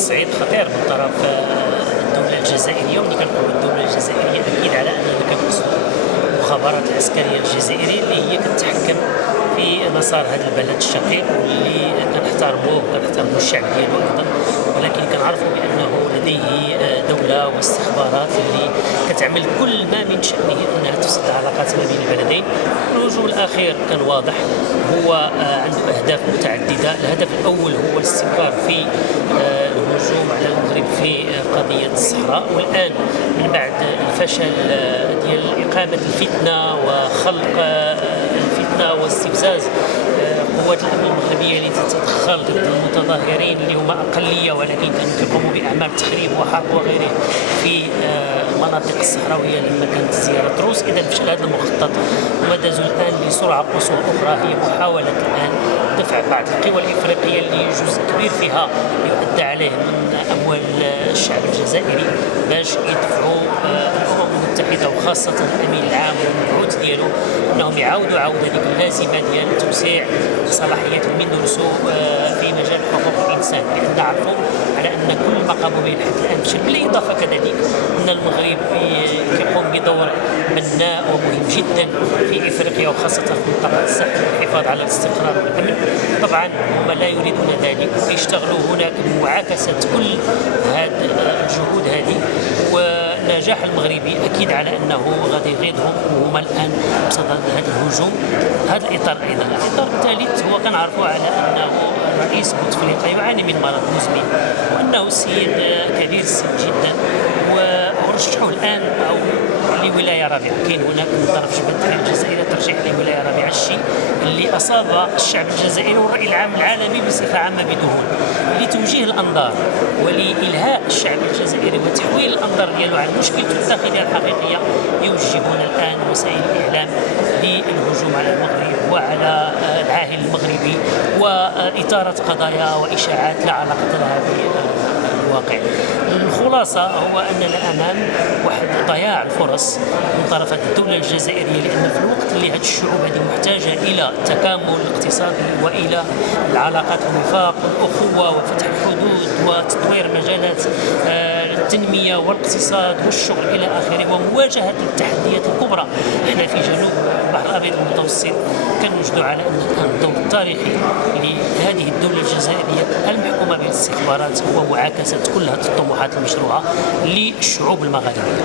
تصعيد خطير من طرف الدولة الجزائرية. وملي كنقولوا الدولة الجزائرية أكيد على أننا كنقصدوا المخابرات العسكرية الجزائرية اللي هي كتحكم في مسار هذا البلد الشقيق، واللي كنحترموه الشعب ديالو أيضا، ولكن كنعرفوا بأنه لديه دولة واستخبارات اللي كتعمل كل ما من شأنه أنها تفسد العلاقات ما بين البلدين. الوجه الأخير كان واضح، هو عنده أهداف متعددة. الهدف الأول هو الاستمرار في الهجوم على المغرب في قضية الصحراء، والآن من بعد الفشل ديال إقامة الفتنة وخلق الفتنة واستفزاز قوات الأمن المغربية اللي تتدخل ضد المتظاهرين اللي هما أقلية ولكن كانوا كيقوموا بأعمال تخريب وحرق وغيره في المناطق الصحراوية لما كانت زيارة روس. إذا فشل هذا المخطط ودازوا الآن لسرعة قصوى أخرى، هي محاولة الآن دفع بعض القوى الإفريقية اللي جزء كبير فيها يؤدى عليه من أموال الشعب الجزائري باش يدفعوا الأمم المتحدة وخاصة الأمين العام والمبعوث ديالو أنهم يعاودوا عودة ديك اللازمة ديال توسيع صلاحيات المينورسو في مجال حقوق الإنسان، لأن نعرفوا على أن كل ما قاموا به لحد الآن فشل. بالإضافة كذلك أن المغرب يقوم بدور بناء ومهم جدا في إفريقيا وخاصة في منطقة الساحل للحفاظ على الاستقرار والأمن. طبعا هم لا يريدون ذلك ويشتغلوا هناك بمعاكسة كل هذه الجهود هذه، والنجاح المغربي أكيد على أنه غادي يغيظهم وهما الآن بصدد هذا الهجوم. هذا الإطار أيضا. الإطار الثالث هو كنعرفوا على أنه الرئيس بوتفليقة يعاني من مرض مزمن، وأنه السيد كبير السن جدا، ورشحوه الآن أو لولاية رابعة. كاين هناك من طرف جبهة التحرير الجزائرية ترشيح لولاية رابعة، الشيء اللي أصاب الشعب الجزائري والرأي العام العالمي بصفة عامة بدهون. لتوجيه الأنظار ولإلهاء الشعب الجزائري وتحويل الأنظار ديالو على مشكلته الداخلية الحقيقية، يوجهون الآن وسائل الإعلام للهجوم على المغرب وعلى العاهل المغربي وإثارة قضايا وإشاعات لا علاقة لها بالواقع. الخلاصة هو أننا أمام واحد ضياع الفرص من طرف الدولة الجزائرية، لأن في الوقت اللي هذه الشعوب هذه محتاجة إلى تكامل اقتصادي وإلى العلاقات والوفاق والأخوة وفتح الحدود وتطوير مجالات التنمية والاقتصاد والشغل إلى آخره ومواجهة التحديات الكبرى. احنا في جنوب البحر الأبيض المتوسط كنوجدوا على أن الدور التاريخي لهذه الدولة الجزائرية المحكومة بالاستخبارات هو معاكسة كل هذه الطموحات المشروعة للشعوب المغاربية.